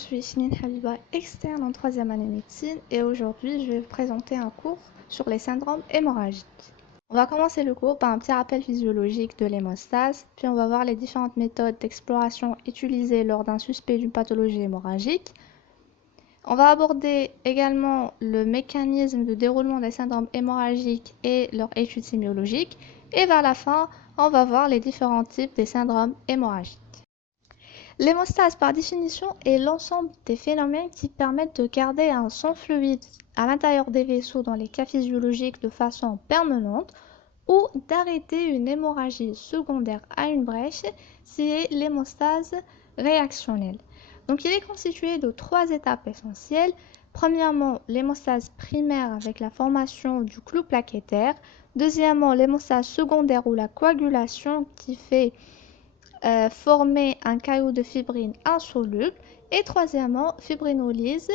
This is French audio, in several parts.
suis Chinine Habiba, externe en 3e année médecine et aujourd'hui je vais vous présenter un cours sur les syndromes hémorragiques. On va commencer le cours par un petit rappel physiologique de l'hémostase, puis on va voir les différentes méthodes d'exploration utilisées lors d'un suspect d'une pathologie hémorragique. On va aborder également le mécanisme de déroulement des syndromes hémorragiques et leur étude sémiologique. Et vers la fin, on va voir les différents types des syndromes hémorragiques. L'hémostase, par définition, est l'ensemble des phénomènes qui permettent de garder un sang fluide à l'intérieur des vaisseaux dans les cas physiologiques de façon permanente ou d'arrêter une hémorragie secondaire à une brèche, c'est l'hémostase réactionnelle. Donc, il est constitué de 3 étapes essentielles. Premièrement, l'hémostase primaire avec la formation du clou plaquettaire. Deuxièmement, l'hémostase secondaire ou la coagulation qui fait former un caillot de fibrine insoluble. Et troisièmement, fibrinolyse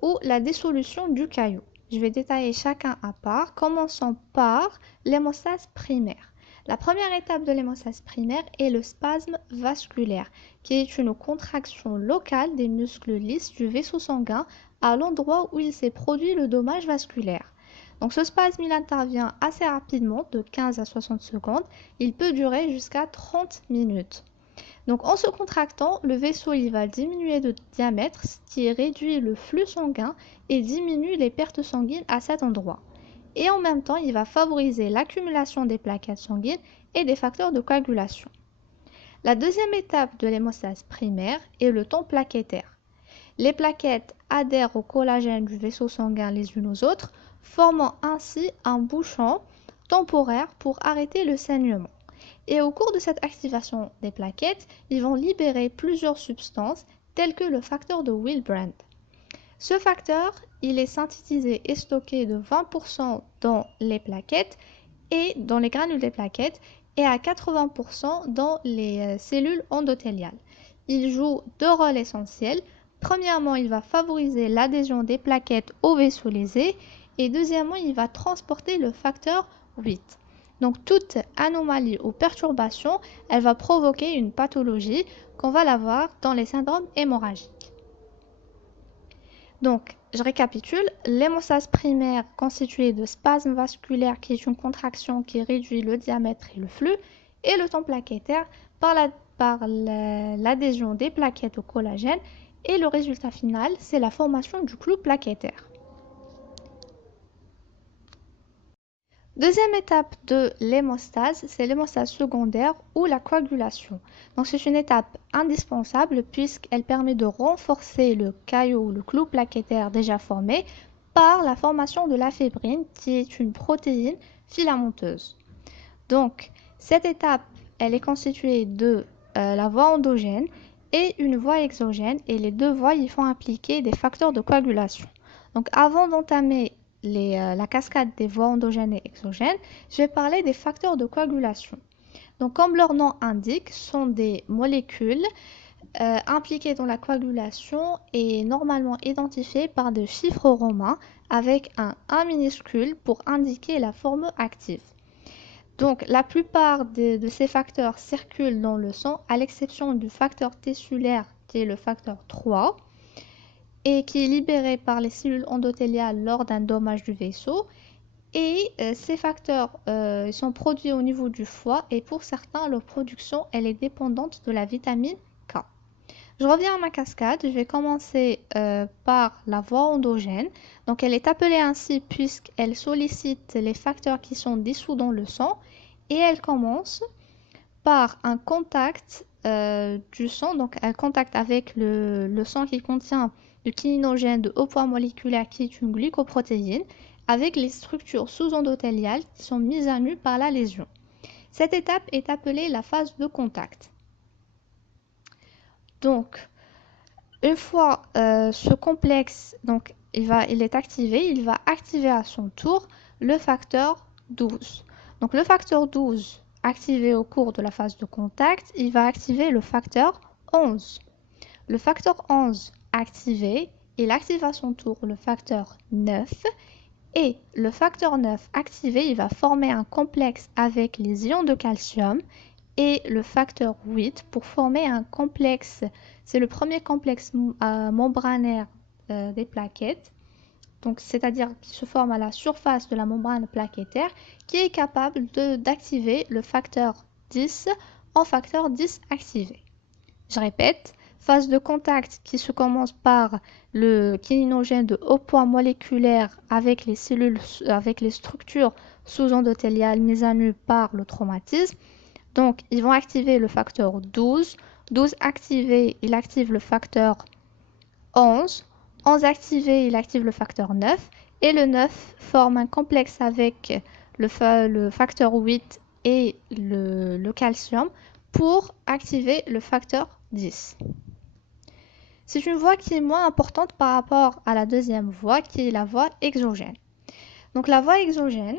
ou la dissolution du caillot. Je vais détailler chacun à part, commençons par l'hémostase primaire. La première étape de l'hémostase primaire est le spasme vasculaire, qui est une contraction locale des muscles lisses du vaisseau sanguin à l'endroit où il s'est produit le dommage vasculaire. Donc ce spasme, il intervient assez rapidement, de 15 à 60 secondes. Il peut durer jusqu'à 30 minutes. Donc en se contractant, le vaisseau il va diminuer de diamètre, ce qui réduit le flux sanguin et diminue les pertes sanguines à cet endroit. Et en même temps, il va favoriser l'accumulation des plaquettes sanguines et des facteurs de coagulation. La deuxième étape de l'hémostase primaire est le temps plaquettaire. Les plaquettes adhèrent au collagène du vaisseau sanguin les unes aux autres, formant ainsi un bouchon temporaire pour arrêter le saignement. Et au cours de cette activation des plaquettes, ils vont libérer plusieurs substances telles que le facteur de Willebrand. Ce facteur, il est synthétisé et stocké de 20% dans les plaquettes et dans les granules des plaquettes et à 80% dans les cellules endothéliales. Il joue 2 rôles essentiels. Premièrement, il va favoriser l'adhésion des plaquettes aux vaisseaux lésés et deuxièmement, il va transporter le facteur 8. Donc toute anomalie ou perturbation, elle va provoquer une pathologie qu'on va la voir dans les syndromes hémorragiques. Donc, je récapitule, l'hémostase primaire constituée de spasme vasculaire qui est une contraction qui réduit le diamètre et le flux, et le temps plaquettaire par l'adhésion des plaquettes au collagène, et le résultat final, c'est la formation du clou plaquettaire. Deuxième étape de l'hémostase, c'est l'hémostase secondaire ou la coagulation. Donc c'est une étape indispensable puisqu'elle permet de renforcer le caillot ou le clou plaquettaire déjà formé par la formation de la fébrine qui est une protéine filamenteuse. Donc cette étape, elle est constituée de la voie endogène et une voie exogène et les deux voies y font impliquer des facteurs de coagulation. Donc avant d'entamer la cascade des voies endogènes et exogènes, je vais parler des facteurs de coagulation. Donc, comme leur nom indique, ce sont des molécules impliquées dans la coagulation et normalement identifiées par des chiffres romains avec un 1 minuscule pour indiquer la forme active. Donc, la plupart de ces facteurs circulent dans le sang, à l'exception du facteur tessulaire qui est le facteur 3 et qui est libéré par les cellules endothéliales lors d'un dommage du vaisseau. Et ces facteurs sont produits au niveau du foie et pour certains, leur production elle est dépendante de la vitamine K. Je reviens à ma cascade, je vais commencer par la voie endogène. Donc elle est appelée ainsi puisqu'elle sollicite les facteurs qui sont dissous dans le sang et elle commence par un contact du sang, donc un contact avec le sang qui contient du kininogène de haut poids moléculaire qui est une glycoprotéine avec les structures sous-endothéliales qui sont mises à nu par la lésion. Cette étape est appelée la phase de contact. Donc, une fois ce complexe donc, il est activé, il va activer à son tour le facteur 12. Donc le facteur 12 activé au cours de la phase de contact, il va activer le facteur 11. Le facteur 11 activé, il active à son tour le facteur 9 et le facteur 9 activé, il va former un complexe avec les ions de calcium et le facteur 8 pour former un complexe. C'est le premier complexe membranaire des plaquettes, donc c'est-à-dire qui se forme à la surface de la membrane plaquettaire, qui est capable d'activer le facteur 10 en facteur 10 activé. Je répète, phase de contact qui se commence par le kininogène de haut poids moléculaire avec les cellules, avec les structures sous-endothéliales mises à nu par le traumatisme. Donc, ils vont activer le facteur 12. 12 activé, il active le facteur 11. 11 activé, il active le facteur 9. Et le 9 forme un complexe avec le facteur 8 et le calcium pour activer le facteur 10. C'est une voie qui est moins importante par rapport à la deuxième voie, qui est la voie exogène. Donc la voie exogène,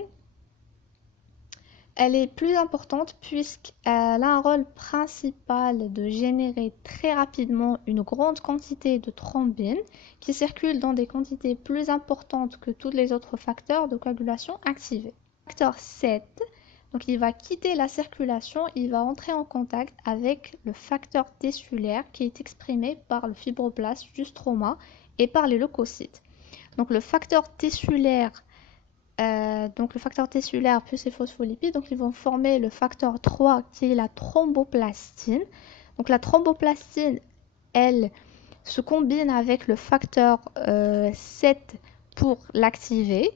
elle est plus importante puisqu'elle a un rôle principal de générer très rapidement une grande quantité de thrombine qui circule dans des quantités plus importantes que tous les autres facteurs de coagulation activés. Facteur 7, donc il va quitter la circulation, il va entrer en contact avec le facteur tissulaire qui est exprimé par le fibroblast du stroma et par les leucocytes. Donc le facteur tissulaire plus les phospholipides, donc ils vont former le facteur 3 qui est la thromboplastine. Donc la thromboplastine, elle se combine avec le facteur 7 pour l'activer.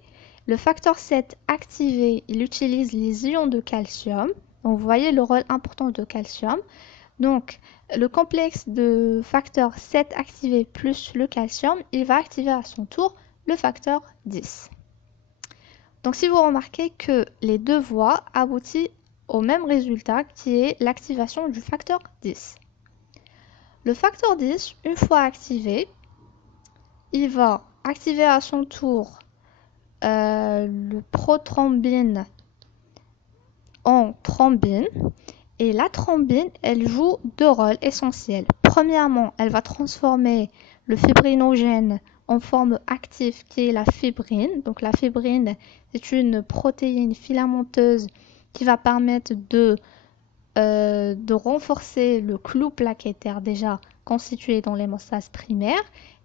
Le facteur 7 activé, il utilise les ions de calcium. Donc vous voyez le rôle important de calcium. Donc le complexe de facteur 7 activé plus le calcium, il va activer à son tour le facteur 10. Donc si vous remarquez que les deux voies aboutissent au même résultat qui est l'activation du facteur 10. Le facteur 10, une fois activé, il va activer à son tour le prothrombine en thrombine. Et la thrombine, elle joue deux rôles essentiels. Premièrement, elle va transformer le fibrinogène en forme active qui est la fibrine. Donc la fibrine, c'est une protéine filamenteuse qui va permettre de renforcer le clou plaquettaire déjà constitué dans l'hémostase primaire.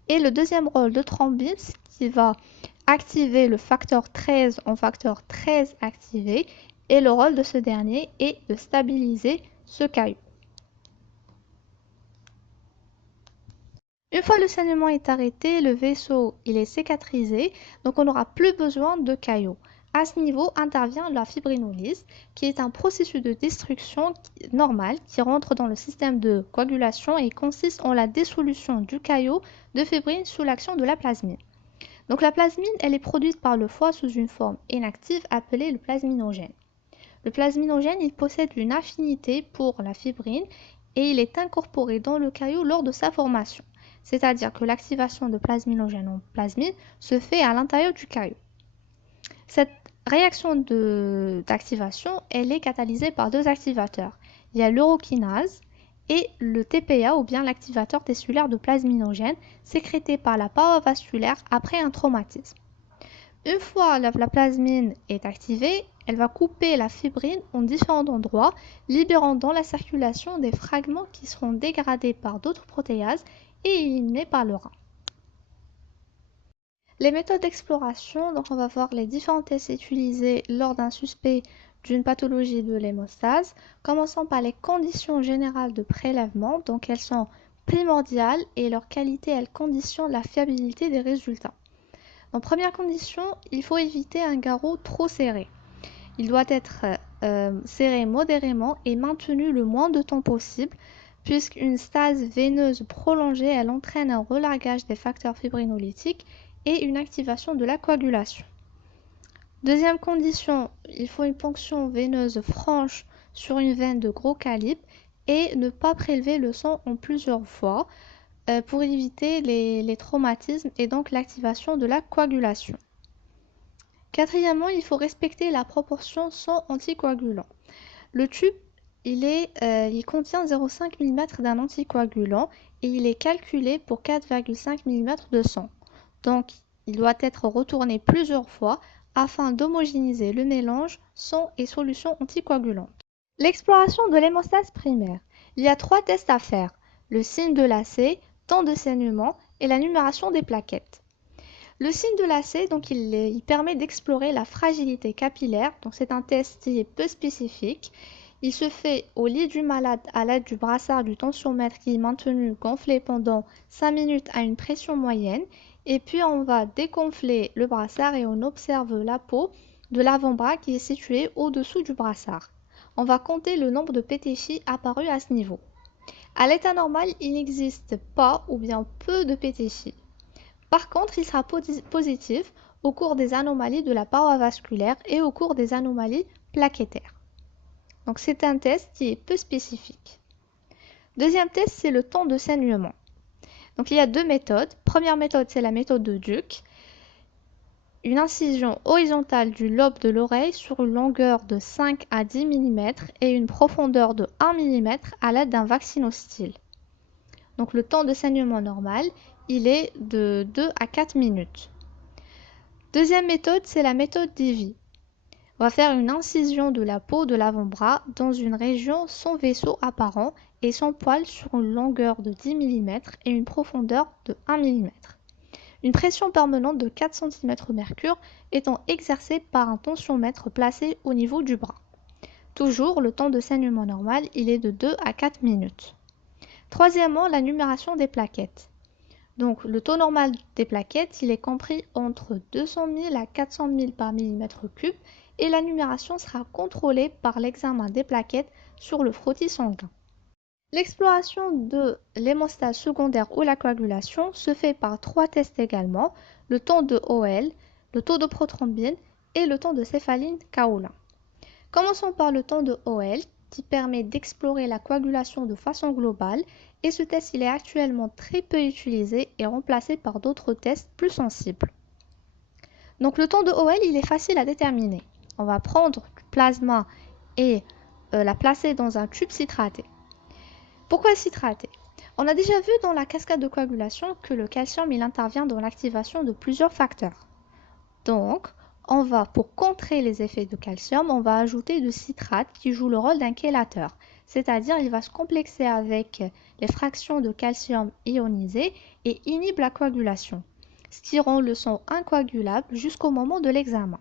Et le deuxième rôle de thrombine, c'est qui va activer le facteur 13 en facteur 13 activé. Et le rôle de ce dernier est de stabiliser ce caillot. Une fois le saignement est arrêté, le vaisseau il est cicatrisé, donc on n'aura plus besoin de caillots. À ce niveau intervient la fibrinolyse, qui est un processus de destruction normal qui rentre dans le système de coagulation et consiste en la dissolution du caillot de fibrine sous l'action de la plasmine. Donc la plasmine, elle est produite par le foie sous une forme inactive appelée le plasminogène. Le plasminogène, il possède une affinité pour la fibrine et il est incorporé dans le caillot lors de sa formation. C'est-à-dire que l'activation de plasminogène en plasmine se fait à l'intérieur du caillot. Cette réaction d'activation, elle est catalysée par deux activateurs. Il y a l'urokinase et le TPA ou bien l'activateur tissulaire de plasminogène sécrété par la paroi vasculaire après un traumatisme. Une fois la plasmine est activée, elle va couper la fibrine en différents endroits, libérant dans la circulation des fragments qui seront dégradés par d'autres protéases et éliminés par le rein. Les méthodes d'exploration, donc on va voir les différents tests utilisés lors d'un suspect d'une pathologie de l'hémostase, commençant par les conditions générales de prélèvement, donc elles sont primordiales et leur qualité, elles conditionnent la fiabilité des résultats. En première condition, il faut éviter un garrot trop serré. Il doit être serré modérément et maintenu le moins de temps possible, puisqu'une stase veineuse prolongée, elle entraîne un relargage des facteurs fibrinolytiques et une activation de la coagulation. Deuxième condition, il faut une ponction veineuse franche sur une veine de gros calibre et ne pas prélever le sang en plusieurs fois pour éviter les traumatismes et donc l'activation de la coagulation. Quatrièmement, il faut respecter la proportion sang anticoagulant. Le tube, il contient 0,5 mm d'un anticoagulant et il est calculé pour 4,5 mm de sang. Donc, il doit être retourné plusieurs fois afin d'homogénéiser le mélange sang et solution anticoagulante. L'exploration de l'hémostase primaire. Il y a 3 tests à faire. Le signe de lacet, temps de saignement et la numération des plaquettes. Le signe de lacet, donc il permet d'explorer la fragilité capillaire. Donc c'est un test qui est peu spécifique. Il se fait au lit du malade à l'aide du brassard du tensiomètre qui est maintenu gonflé pendant 5 minutes à une pression moyenne. Et puis on va dégonfler le brassard et on observe la peau de l'avant-bras qui est située au-dessous du brassard. On va compter le nombre de pétéchies apparus à ce niveau. À l'état normal, il n'existe pas ou bien peu de pétéchies. Par contre, il sera positif au cours des anomalies de la paroi vasculaire et au cours des anomalies plaquettaires. Donc c'est un test qui est peu spécifique. Deuxième test, c'est le temps de saignement. Donc il y a 2 méthodes. Première méthode, c'est la méthode de Duke. Une incision horizontale du lobe de l'oreille sur une longueur de 5 à 10 mm et une profondeur de 1 mm à l'aide d'un vaccinostyle. Donc le temps de saignement normal, il est de 2 à 4 minutes. Deuxième méthode, c'est la méthode d'Ivy. On va faire une incision de la peau de l'avant-bras dans une région sans vaisseau apparent et sans poil sur une longueur de 10 mm et une profondeur de 1 mm. Une pression permanente de 4 cm3 étant exercée par un tensiomètre placé au niveau du bras. Toujours, le temps de saignement normal, il est de 2 à 4 minutes. Troisièmement, la numération des plaquettes. Donc, le taux normal des plaquettes, il est compris entre 200 000 à 400 000 par millimètre cube et la numération sera contrôlée par l'examen des plaquettes sur le frottis sanguin. L'exploration de l'hémostase secondaire ou la coagulation se fait par 3 tests également, le temps de OL, le taux de prothrombine et le temps de céphaline kaolin. Commençons par le temps de OL qui permet d'explorer la coagulation de façon globale et ce test il est actuellement très peu utilisé et remplacé par d'autres tests plus sensibles. Donc le temps de OL il est facile à déterminer. On va prendre du plasma et la placer dans un tube citraté. Pourquoi citraté? On a déjà vu dans la cascade de coagulation que le calcium il intervient dans l'activation de plusieurs facteurs. Donc, on va, pour contrer les effets de calcium, on va ajouter du citrate qui joue le rôle d'un chélateur. C'est-à-dire, il va se complexer avec les fractions de calcium ionisées et inhibe la coagulation, ce qui rend le sang incoagulable jusqu'au moment de l'examen.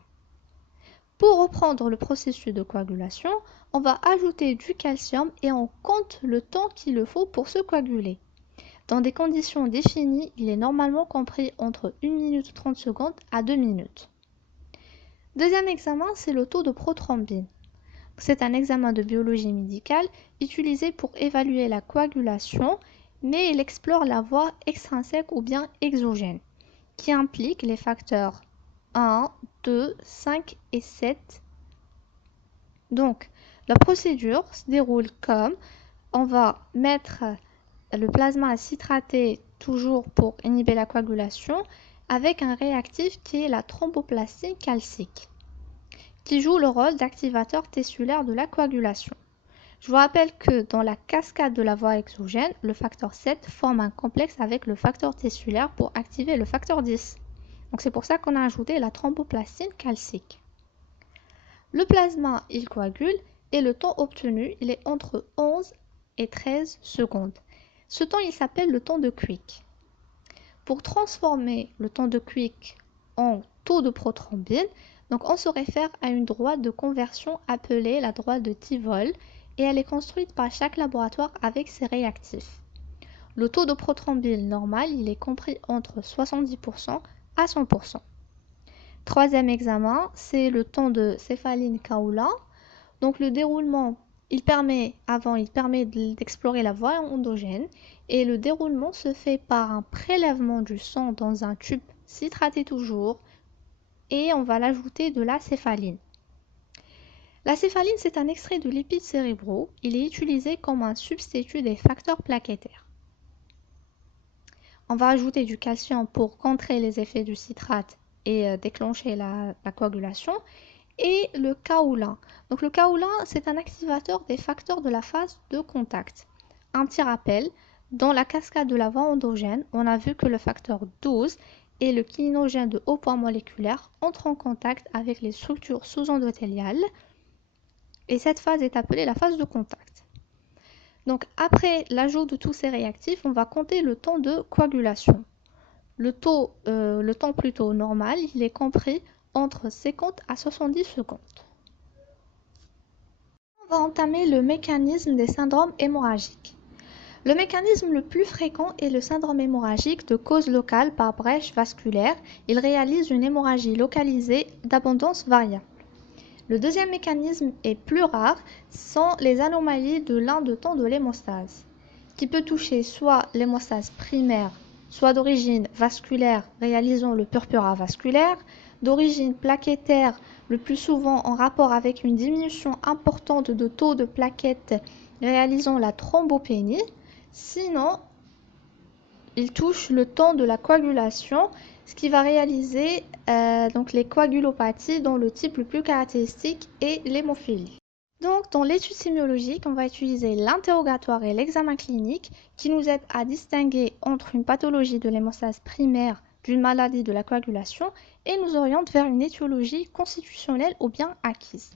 Pour reprendre le processus de coagulation, on va ajouter du calcium et on compte le temps qu'il le faut pour se coaguler. Dans des conditions définies, il est normalement compris entre 1 minute 30 secondes à 2 minutes. Deuxième examen, c'est le taux de prothrombine. C'est un examen de biologie médicale utilisé pour évaluer la coagulation, mais il explore la voie extrinsèque ou bien exogène, qui implique les facteurs 1, 2, 5 et 7. Donc, la procédure se déroule comme on va mettre le plasma citraté toujours pour inhiber la coagulation avec un réactif qui est la thromboplasine calcique qui joue le rôle d'activateur tissulaire de la coagulation. Je vous rappelle que dans la cascade de la voie exogène, le facteur 7 forme un complexe avec le facteur tissulaire pour activer le facteur 10. Donc c'est pour ça qu'on a ajouté la thromboplasine calcique. Le plasma, il coagule et le temps obtenu, il est entre 11 et 13 secondes. Ce temps, il s'appelle le temps de Quick. Pour transformer le temps de Quick en taux de prothrombine, donc on se réfère à une droite de conversion appelée la droite de Tivol et elle est construite par chaque laboratoire avec ses réactifs. Le taux de prothrombine normal, il est compris entre 70% à 100%. Troisième examen, c'est le temps de céphaline kaolin. Donc le déroulement, il permet d'explorer la voie endogène et le déroulement se fait par un prélèvement du sang dans un tube citraté toujours et on va l'ajouter de la céphaline. La céphaline, c'est un extrait de lipides cérébraux. Il est utilisé comme un substitut des facteurs plaquettaires. On va ajouter du calcium pour contrer les effets du citrate et déclencher la coagulation. Et le kaolin. Donc le kaolin, c'est un activateur des facteurs de la phase de contact. Un petit rappel, dans la cascade de la voie endogène, on a vu que le facteur 12 et le kininogen de haut point moléculaire entrent en contact avec les structures sous-endothéliales Et cette phase est appelée la phase de contact. Donc après l'ajout de tous ces réactifs, on va compter le temps de coagulation. Le temps plutôt normal, il est compris entre 50 à 70 secondes. On va entamer le mécanisme des syndromes hémorragiques. Le mécanisme le plus fréquent est le syndrome hémorragique de cause locale par brèche vasculaire. Il réalise une hémorragie localisée d'abondance variable. Le deuxième mécanisme est plus rare, sont les anomalies de l'un de temps de l'hémostase, qui peut toucher soit l'hémostase primaire, soit d'origine vasculaire réalisant le purpura vasculaire, d'origine plaquettaire, le plus souvent en rapport avec une diminution importante de taux de plaquettes réalisant la thrombopénie. Sinon, il touche le temps de la coagulation, ce qui va réaliser donc les coagulopathies dont le type le plus caractéristique est l'hémophilie. Donc, dans l'étude sémiologique, on va utiliser l'interrogatoire et l'examen clinique qui nous aident à distinguer entre une pathologie de l'hémostase primaire d'une maladie de la coagulation et nous orientent vers une étiologie constitutionnelle ou bien acquise.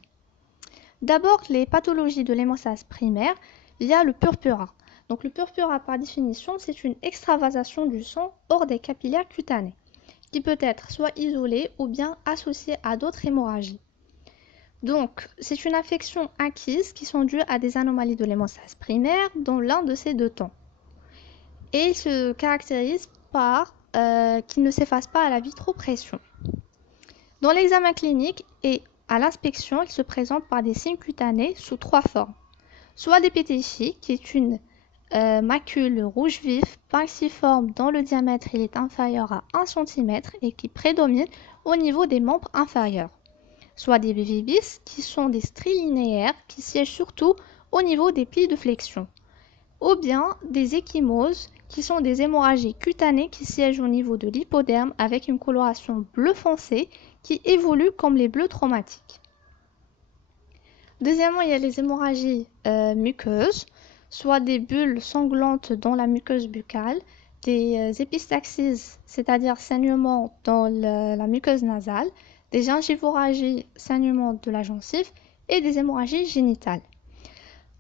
D'abord, les pathologies de l'hémostase primaire, il y a le purpura. Donc le purpura, par définition, c'est une extravasation du sang hors des capillaires cutanés, qui peut être soit isolée ou bien associée à d'autres hémorragies. Donc, c'est une affection acquise qui sont dues à des anomalies de l'hémostase primaire dans l'un de ces deux temps. Et il se caractérise par qu'il ne s'efface pas à la vitropression. Dans l'examen clinique et à l'inspection, il se présente par des signes cutanés sous trois formes. Soit des pétéchies, qui est une macule rouge vif, pinciforme dont le diamètre il est inférieur à 1 cm et qui prédomine au niveau des membres inférieurs. Soit des bivibis, qui sont des stries linéaires qui siègent surtout au niveau des plis de flexion. Ou bien des ecchymoses, qui sont des hémorragies cutanées qui siègent au niveau de l'hypoderme avec une coloration bleu foncé qui évolue comme les bleus traumatiques. Deuxièmement, il y a les hémorragies muqueuses, soit des bulles sanglantes dans la muqueuse buccale, des épistaxis, c'est-à-dire saignements dans la muqueuse nasale, des gingivorragies, saignements de la gencive et des hémorragies génitales.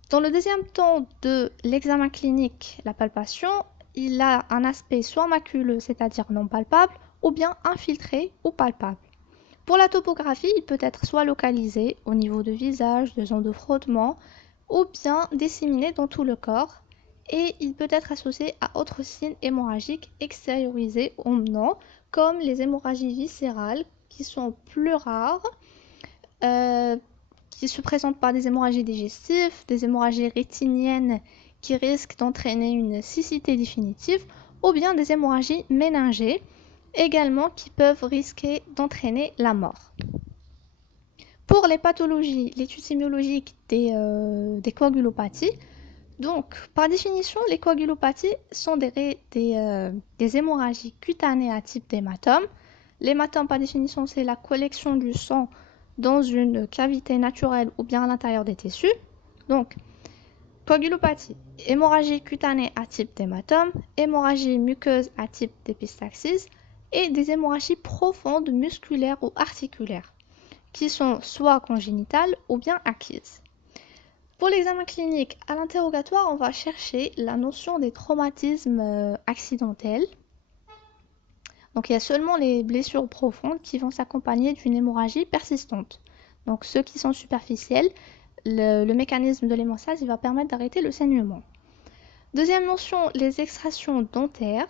Dans le deuxième temps de l'examen clinique, la palpation, il a un aspect soit maculeux, c'est-à-dire non palpable, ou bien infiltré ou palpable. Pour la topographie, il peut être soit localisé au niveau du visage, de zones de frottement, ou bien disséminé dans tout le corps, et il peut être associé à autres signes hémorragiques extériorisés ou non, comme les hémorragies viscérales, qui sont plus rares, qui se présentent par des hémorragies digestives, des hémorragies rétiniennes qui risquent d'entraîner une cécité définitive, ou bien des hémorragies méningées, également qui peuvent risquer d'entraîner la mort. Pour les pathologies, l'étude sémiologique des coagulopathies, donc par définition, les coagulopathies sont des hémorragies cutanées à type d'hématome. L'hématome, par définition, c'est la collection du sang dans une cavité naturelle ou bien à l'intérieur des tissus. Donc, coagulopathie, hémorragie cutanée à type d'hématome, hémorragie muqueuse à type d'épistaxis et des hémorragies profondes musculaires ou articulaires qui sont soit congénitales ou bien acquises. Pour l'examen clinique, à l'interrogatoire, on va chercher la notion des traumatismes accidentels. Donc il y a seulement les blessures profondes qui vont s'accompagner d'une hémorragie persistante. Donc ceux qui sont superficiels, le mécanisme de l'hémostase va permettre d'arrêter le saignement. Deuxième notion, les extractions dentaires,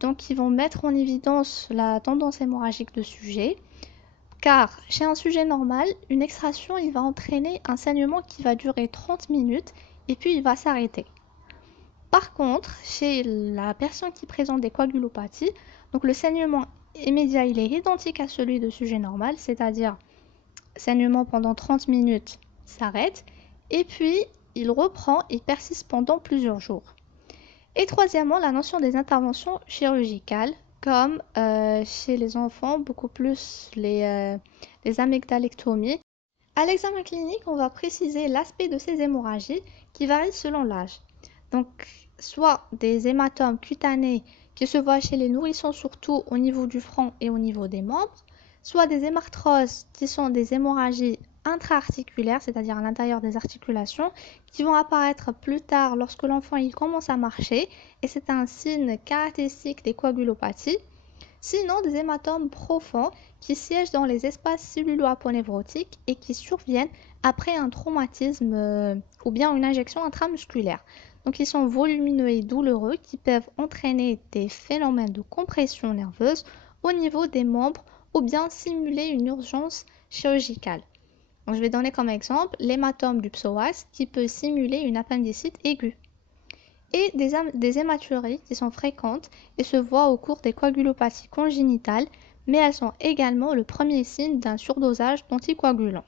donc qui vont mettre en évidence la tendance hémorragique de sujet. Car chez un sujet normal, une extraction il va entraîner un saignement qui va durer 30 minutes et puis il va s'arrêter. Par contre, chez la personne qui présente des coagulopathies, donc le saignement immédiat il est identique à celui de sujet normal, c'est-à-dire saignement pendant 30 minutes s'arrête et puis il reprend et persiste pendant plusieurs jours. Et troisièmement, la notion des interventions chirurgicales, comme chez les enfants, beaucoup plus les amygdalectomies. À l'examen clinique, on va préciser l'aspect de ces hémorragies qui varient selon l'âge. Donc, soit des hématomes cutanés qui se voient chez les nourrissons surtout au niveau du front et au niveau des membres, soit des hémarthroses qui sont des hémorragies intra-articulaires, c'est-à-dire à l'intérieur des articulations, qui vont apparaître plus tard lorsque l'enfant il commence à marcher, et c'est un signe caractéristique des coagulopathies. Sinon, des hématomes profonds qui siègent dans les espaces cellulo-aponévrotiques et qui surviennent après un traumatisme ou bien une injection intramusculaire. Donc, ils sont volumineux et douloureux qui peuvent entraîner des phénomènes de compression nerveuse au niveau des membres ou bien simuler une urgence chirurgicale. Donc, je vais donner comme exemple l'hématome du psoas qui peut simuler une appendicite aiguë. Et des hématuries qui sont fréquentes et se voient au cours des coagulopathies congénitales, mais elles sont également le premier signe d'un surdosage d'anticoagulants.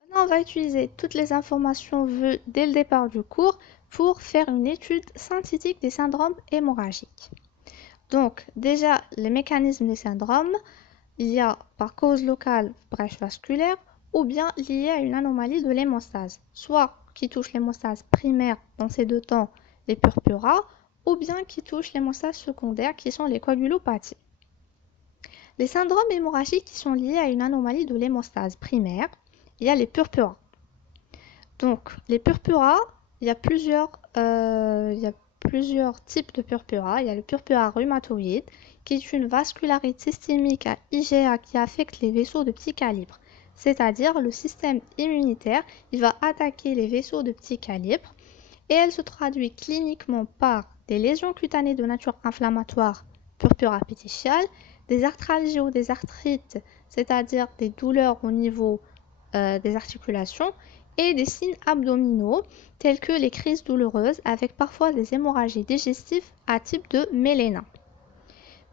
Maintenant, on va utiliser toutes les informations vues dès le départ du cours pour faire une étude synthétique des syndromes hémorragiques. Donc, déjà, les mécanismes des syndromes, il y a par cause locale brèche vasculaire ou bien lié à une anomalie de l'hémostase, soit qui touche l'hémostase primaire dans ces deux temps, les purpura, ou bien qui touche l'hémostase secondaire qui sont les coagulopathies. Les syndromes hémorragiques qui sont liés à une anomalie de l'hémostase primaire, il y a les purpura. Donc, les purpura, il y a plusieurs types de purpura. Il y a le purpura rhumatoïde, qui est une vascularite systémique à IgA qui affecte les vaisseaux de petit calibre. C'est-à-dire, le système immunitaire, il va attaquer les vaisseaux de petit calibre et elle se traduit cliniquement par des lésions cutanées de nature inflammatoire, purpura péticiale, des arthralgies ou des arthrites, c'est-à-dire des douleurs au niveau des articulations, et des signes abdominaux tels que les crises douloureuses avec parfois des hémorragies digestives à type de méléna.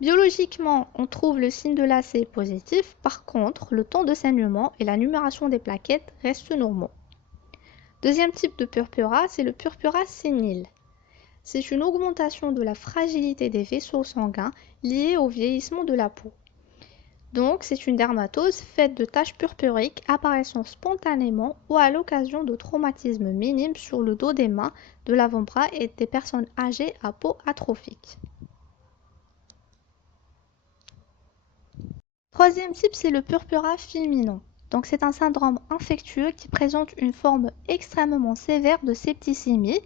Biologiquement, on trouve le signe de lacet positif, par contre, le temps de saignement et la numération des plaquettes restent normaux. Deuxième type de purpura, c'est le purpura sénile. C'est une augmentation de la fragilité des vaisseaux sanguins liée au vieillissement de la peau. Donc, c'est une dermatose faite de taches purpuriques apparaissant spontanément ou à l'occasion de traumatismes minimes sur le dos des mains, de l'avant-bras et des personnes âgées à peau atrophique. Troisième type, c'est le purpura fulminant. Donc, c'est un syndrome infectieux qui présente une forme extrêmement sévère de septicémie.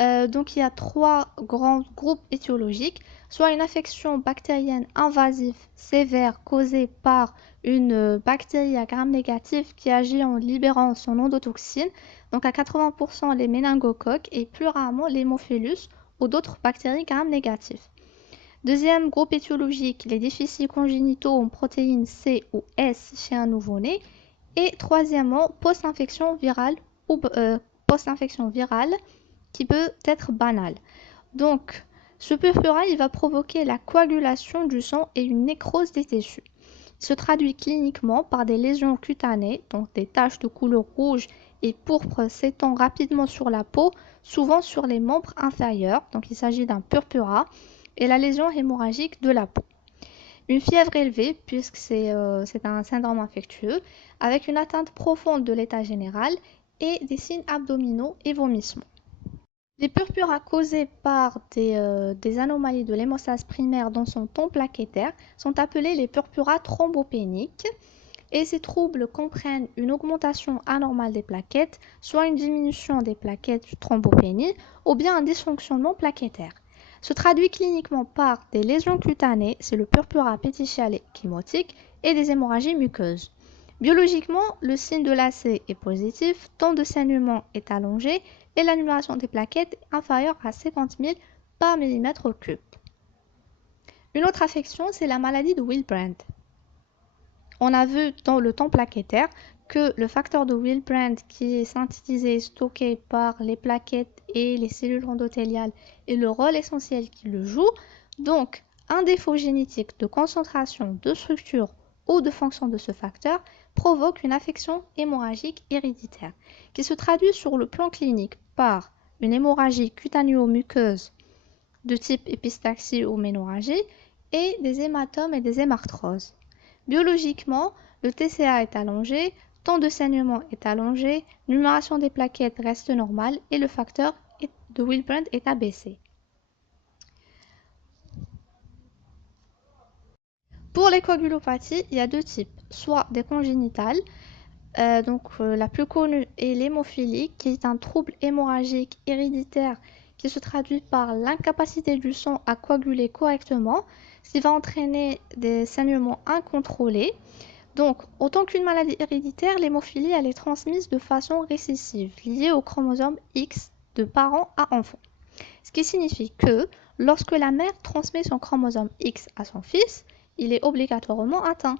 Donc, il y a trois grands groupes étiologiques, soit une infection bactérienne invasive sévère causée par une bactérie à gram négatif qui agit en libérant son endotoxine, donc à 80% les méningocoques et plus rarement l'hémophilus ou d'autres bactéries gram négatives. Deuxième groupe étiologique, les déficits congénitaux en protéines C ou S chez un nouveau-né. Et troisièmement, post-infection virale ou post-infection virale qui peut être banal. Donc, ce purpura, il va provoquer la coagulation du sang et une nécrose des tissus. Il se traduit cliniquement par des lésions cutanées, donc des taches de couleur rouge et pourpre s'étendant rapidement sur la peau, souvent sur les membres inférieurs. Donc, il s'agit d'un purpura et la lésion hémorragique de la peau. Une fièvre élevée, puisque c'est un syndrome infectieux, avec une atteinte profonde de l'état général et des signes abdominaux et vomissements. Les purpuras causés par des anomalies de l'hémostase primaire dans son ton plaquettaire sont appelés les purpuras thrombopéniques et ces troubles comprennent une augmentation anormale des plaquettes, soit une diminution des plaquettes du thrombopénie ou bien un dysfonctionnement plaquettaire. Se traduit cliniquement par des lésions cutanées, c'est le purpura péticial et chymotique, et des hémorragies muqueuses. Biologiquement, le signe de lacet est positif, temps de saignement est allongé et l'annulation des plaquettes est inférieure à 50 000 par millimètre cube. Une autre affection, c'est la maladie de Willebrand. On a vu dans le temps plaquettaire que le facteur de Willebrand qui est synthétisé et stocké par les plaquettes et les cellules endothéliales est le rôle essentiel qu'il le joue. Donc, un défaut génétique de concentration, de structure ou de fonction de ce facteur provoque une affection hémorragique héréditaire qui se traduit sur le plan clinique par une hémorragie cutanéo-muqueuse de type épistaxie ou ménorrhagie et des hématomes et des hémarthroses. Biologiquement, le TCA est allongé, temps de saignement est allongé, numération des plaquettes reste normale et le facteur de Willebrand est abaissé. Pour les coagulopathies, il y a deux types. soit des congénitales. La plus connue est l'hémophilie, qui est un trouble hémorragique héréditaire qui se traduit par l'incapacité du sang à coaguler correctement, ce qui va entraîner des saignements incontrôlés. Donc, autant qu'une maladie héréditaire, l'hémophilie elle est transmise de façon récessive, liée au chromosome X de parent à enfant. Ce qui signifie que lorsque la mère transmet son chromosome X à son fils, il est obligatoirement atteint.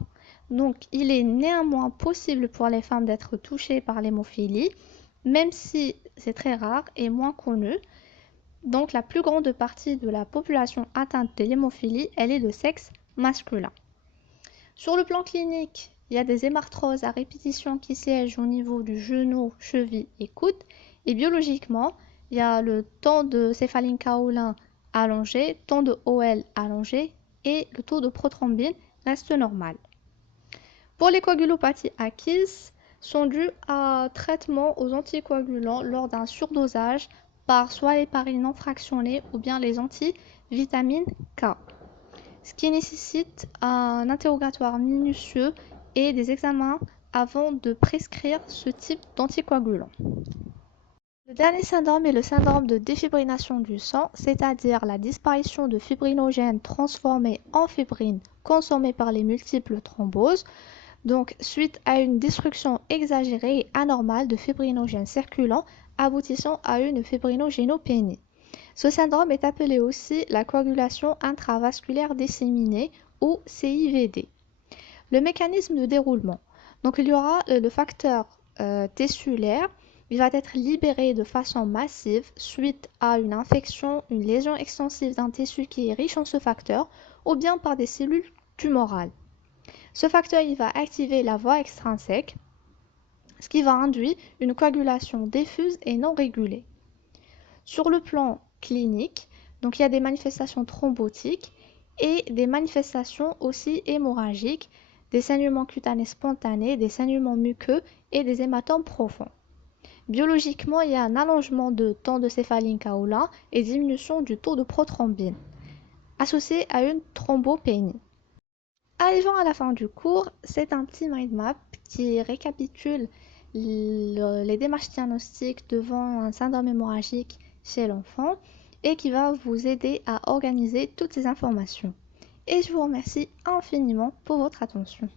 Donc, il est néanmoins possible pour les femmes d'être touchées par l'hémophilie, même si c'est très rare et moins connu. Donc, la plus grande partie de la population atteinte de l'hémophilie, elle est de sexe masculin. Sur le plan clinique, il y a des hémarthroses à répétition qui siègent au niveau du genou, cheville et coude. Et biologiquement, il y a le temps de céphaline kaolin allongé, temps de OL allongé et le taux de prothrombine reste normal. Pour les coagulopathies acquises, sont dues à traitement aux anticoagulants lors d'un surdosage par soit l'héparine non fractionnée ou bien les antivitamines K, ce qui nécessite un interrogatoire minutieux et des examens avant de prescrire ce type d'anticoagulant. Le dernier syndrome est le syndrome de défibrination du sang, c'est-à-dire la disparition de fibrinogènes transformés en fibrine consommés par les multiples thromboses, donc suite à une destruction exagérée et anormale de fibrinogènes circulants aboutissant à une fibrinogénopénie. Ce syndrome est appelé aussi la coagulation intravasculaire disséminée ou CIVD. Le mécanisme de déroulement. Donc il y aura le facteur tessulaire. Il va être libéré de façon massive suite à une infection, une lésion extensive d'un tissu qui est riche en ce facteur ou bien par des cellules tumorales. Ce facteur il va activer la voie extrinsèque, ce qui va induire une coagulation diffuse et non régulée. Sur le plan clinique, donc il y a des manifestations thrombotiques et des manifestations aussi hémorragiques, des saignements cutanés spontanés, des saignements muqueux et des hématomes profonds. Biologiquement, il y a un allongement de temps de céphaline kaolin et diminution du taux de prothrombine, associé à une thrombopénie. Arrivant à la fin du cours, c'est un petit mind map qui récapitule les démarches diagnostiques devant un syndrome hémorragique chez l'enfant et qui va vous aider à organiser toutes ces informations. Et je vous remercie infiniment pour votre attention.